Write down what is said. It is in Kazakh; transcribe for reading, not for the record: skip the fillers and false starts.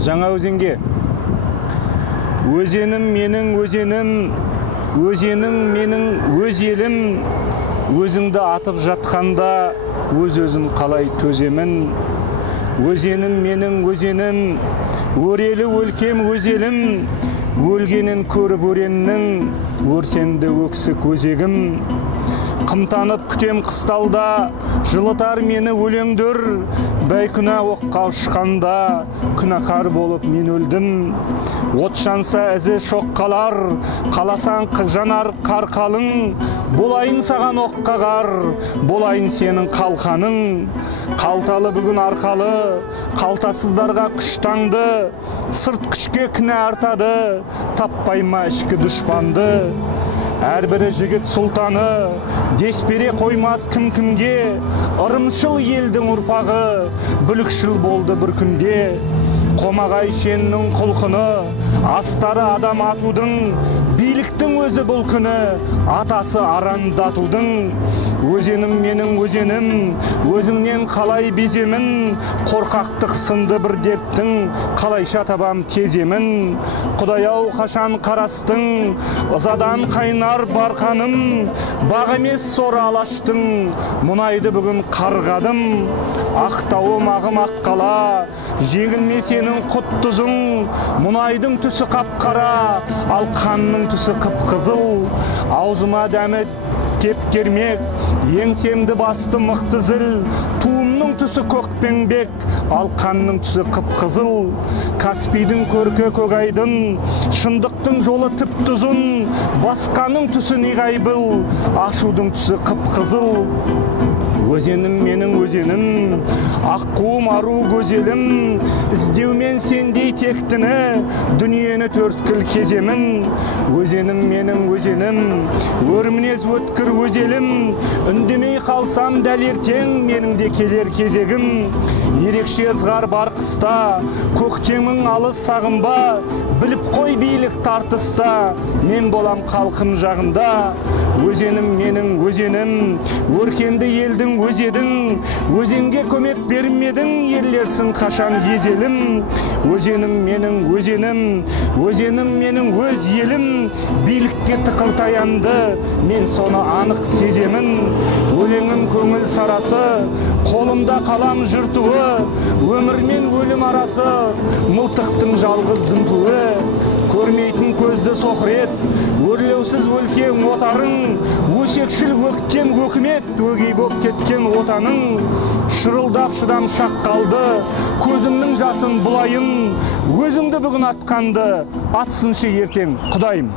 Жаңаөзенге. Өзенім менің өзенім, өзенің менің өз елім, өзіңді атып жатқанда өз-өзім қалай төземін. Өзенім менің өзенім, өрелі өлкем өз елім, өлгенін көріп өреннің, өртенді өксік өзегім. Қымтанып күтем қысталда, жылытар мені өлеңдер, бәйкүнә оққа ұшқанда, күнәқар болып мен өлдім. От жанса ізі шоққалар, қаласаң жанар қар қалың, болайын саған оққағар, болайын сенің қалқаның. Қалталы бүгін арқалы, қалтасыздарға күш таңды, сырт күшке кінә артады, таппай ма ішкі дұшпанды. Әрбірі жігіт сұлтаны, дес бере қоймас кім-кімге, ырымшыл елдің ұрпағы, бүлікшіл болды бір күнде. Қомағай шеннің құлқыны, астары адам атудың, биліктің өзі бұл күні, атасы арандатудың. Өзенім менің өзенім, өзіңнен қалай беземін, қорқақтық сынды бір дерттің, қалайша табам кеземін. Құдай-ау қашан қарастың, ызадан қайнар барқаным, бақ емес соры алаштың, мұнайды бүгін қарғадым. Ақтауым ағым аққала, жеңілме сенің құт тұзың, мұнайдың түсі қап-қара, ал қанның түсі қып-қызыл. Аузыма дәмі кеп-кермек, еңсемді басты мықты зіл, туымның түсі көкпеңбек, ал қанның түсі қып-қызыл. Каспийдің көркі көк-айдын, шындықтың жолы тіпті ұзын, басқаның түсі неғайбыл, ашудың түсі қып-қызыл. Өзенім менің өзенім, аққуым ару көзелім, іздеумен сендей тектіні, дүниені төрткіл кеземін. Өзенім менің өзенім, өрмінез өткір өзелім, үндемей қалсам дәл ертең менің де келер кезегім. Ерекше ызғар бар қыста, көктемің алыс сағынба, біліп қой билік тартыста, мен болам халқым жағында. Өзенім менің өзенім, өркенді елдің өзедің, өзенге көмек бермедің, ерлерсің қашан езелім. Өзенім менің өзенім, өзенім менің өз елім, билікке тықыл таянды, мен соны анық сеземін. Өлеңім көңіл сарасы, қолымда қалам жыртуы, өмір мен өлім арасы, мылтықтың жалғыз дүмпуі. Көрмейтін көзді соқырет, өрлеусіз өлкең отарың, өсекшіл өктем өкімет, өгей боп кеткен отаның. Шырылдап шыдам шақ қалды, көзімнің жасын бұлайын, өзіңді бүгін атқанды, атсыншы ертең Құдайым.